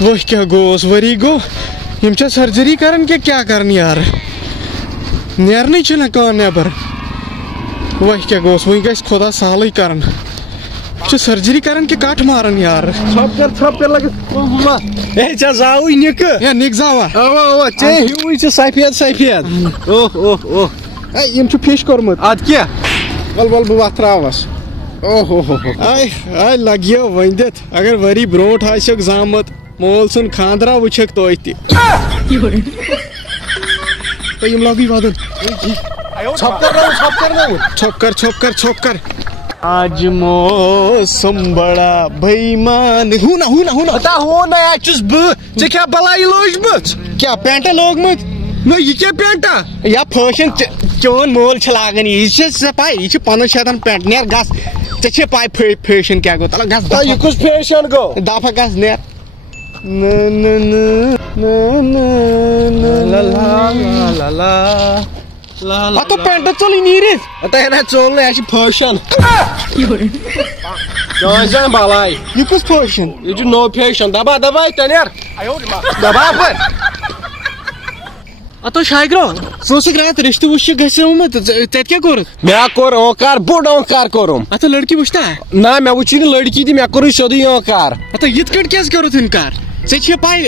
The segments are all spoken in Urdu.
وہ کیا گوس وری گو یم چھا سرجری کرن کہ کیا کرن یار نیرنے چھنا کان نیبر وہ کیا گوس وہی گژھِ خدا سہلٕے کرن چھُ سرجری کرن کہ کٹ مارن یار چھپ کر لگت اے چا زاوی نک یا نک زاوا اوا چے ہیوی چھ سفید اوہ اے یم چھُ فش کورمت اد کیا ول بہ وتھ تراوس آے لگیو ونِتھ اگر ؤری برونٛٹھ آسیکھ زامت مول سُنٛد خاندرا وٕچھکھ توتہِ تہِ یم لاگٕے ودُن چھۄپ کر آج موسم بڑا بےمان ہونا اتا ہونا اچھس بہ ژے کیا بلائی لوجمت کیا پینٹا لوگمت نہ یہ کیا پینٹا یا فیشن چون مول چھ لاگان یہ پائی یہ 500 پینٹ نیر گس ژے پائی فیشن کیا گو تلا گس یہ کس فیشن گو دفع گس نیر اتو پینٹ ژوٚلٕے نیٖرِتھ اتا ہے ژول نہ یہ فیشن جان بلائی یہ کس فیشن یہ نو فیشن دبا تنیر دبا پر اتو شاگرو سوسک رات رشتہ وش گژھمت ژےٚ کیٛاہ کوٚرُتھ مےٚ کوٚر اوکار بوٚڑ اوکار کوٚرُم اتو لڑکی وٕچھتا نہ مےٚ وٕچھی نہٕ لڑکی تہِ مےٚ کوٚرُے سیوٚدُے اوکار اتو یِتھ کٔٹھۍ کیٛازِ کوٚرُتھ انکار ژےٚ پاے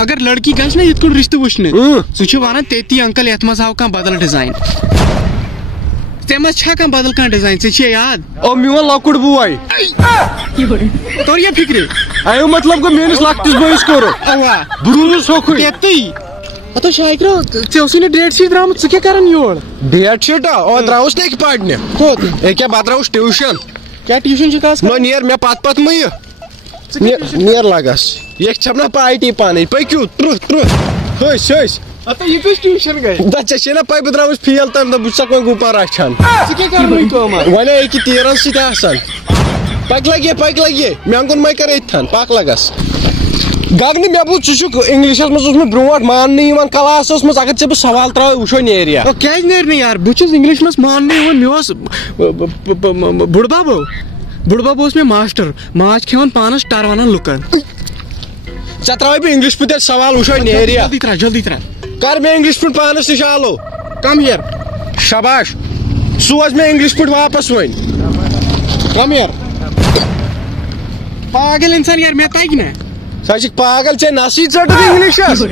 اگر لڑکی گژھِ نا یِتھ کٔٹھۍ رشتہ وٕچھنہِ سُہ چھُ ونان تٔتی انکل یتھ منٛز آو کانٛہہ بدل ڈِزاین ژےٚ منٛز چھا کانٛہہ بدل کانٛہہ ڈِزاین ژےٚ چھے یاد او میون لۄکُٹ بوے توٚر فکرِ امیُک مطلب گوٚو میٲنِس لۄکٹِس بٲیِس کوٚرُکھ اوا بہٕ روٗدُس ہوٚکھُے تٔتی اتو شاگرو ژےٚ اوسُے نہٕ ڈیٹ شیٖٹ درٛامُت ژٕ کیٛاہ کران یور ڈیٹ شیٖٹا او درٛاوُس نہٕ أکۍ پرنہِ کوٚت أکیٛاہ بہٕ درٛاوُس ٹیوٗشن کیٛاہ ٹیوٗشن چھُکھ آز نہ نیر مےٚ پتہٕ مہ یہِ نیر لگس یہ چھم نا پاٹی پانے پٔکِو ترٕہ ۂسۍ اتو یہِ کُس ٹیوٗشن گٔے دہ ژےٚ چھے نا پاے بہٕ درٛاوُس فیل تمہِ دۄہ بہٕ چھُسکھ وۄنۍ گُپن رچھان ژٕ کیٛاہ کران وۄنۍ کٲم وۄنۍ أکہِ تیٖرن سۭتۍ آسان پکہِ لگہِ مینٛگُن مے کر أتھن پک لگس گگنہِ مےٚ بوٗز ژٕ چھُکھ انگلشس منٛز اوس مےٚ برونٛٹھ ماننہٕ یِوان کلاسس منٛز اگر ژےٚ بہٕ سوال تراوے وٕچھو نیریا کیٛازِ نیرِ نہٕ یار بہٕ چھُس انگلش منٛز ماننہٕ یِوان مےٚ اوس بُڈبب اوس مےٚ ماسٹر ماز کھٮ۪وان پانس ٹر ونان لُکن ژےٚ تراوے بہٕ انگلش پٲٹھۍ سوال وٕچھو نیریا جلدی ترٛا کر مےٚ انگلش پٲٹھۍ پانس نِش آلو کم ہیر شاباش سوز مےٚ انگلش پٲٹھۍ واپس وۄنۍ کم ہیر پاگل انسان یار مےٚ تگہِ نا سۄ چھِ پاگل ژےٚ نسی ژٔٹٕکھ انگلشس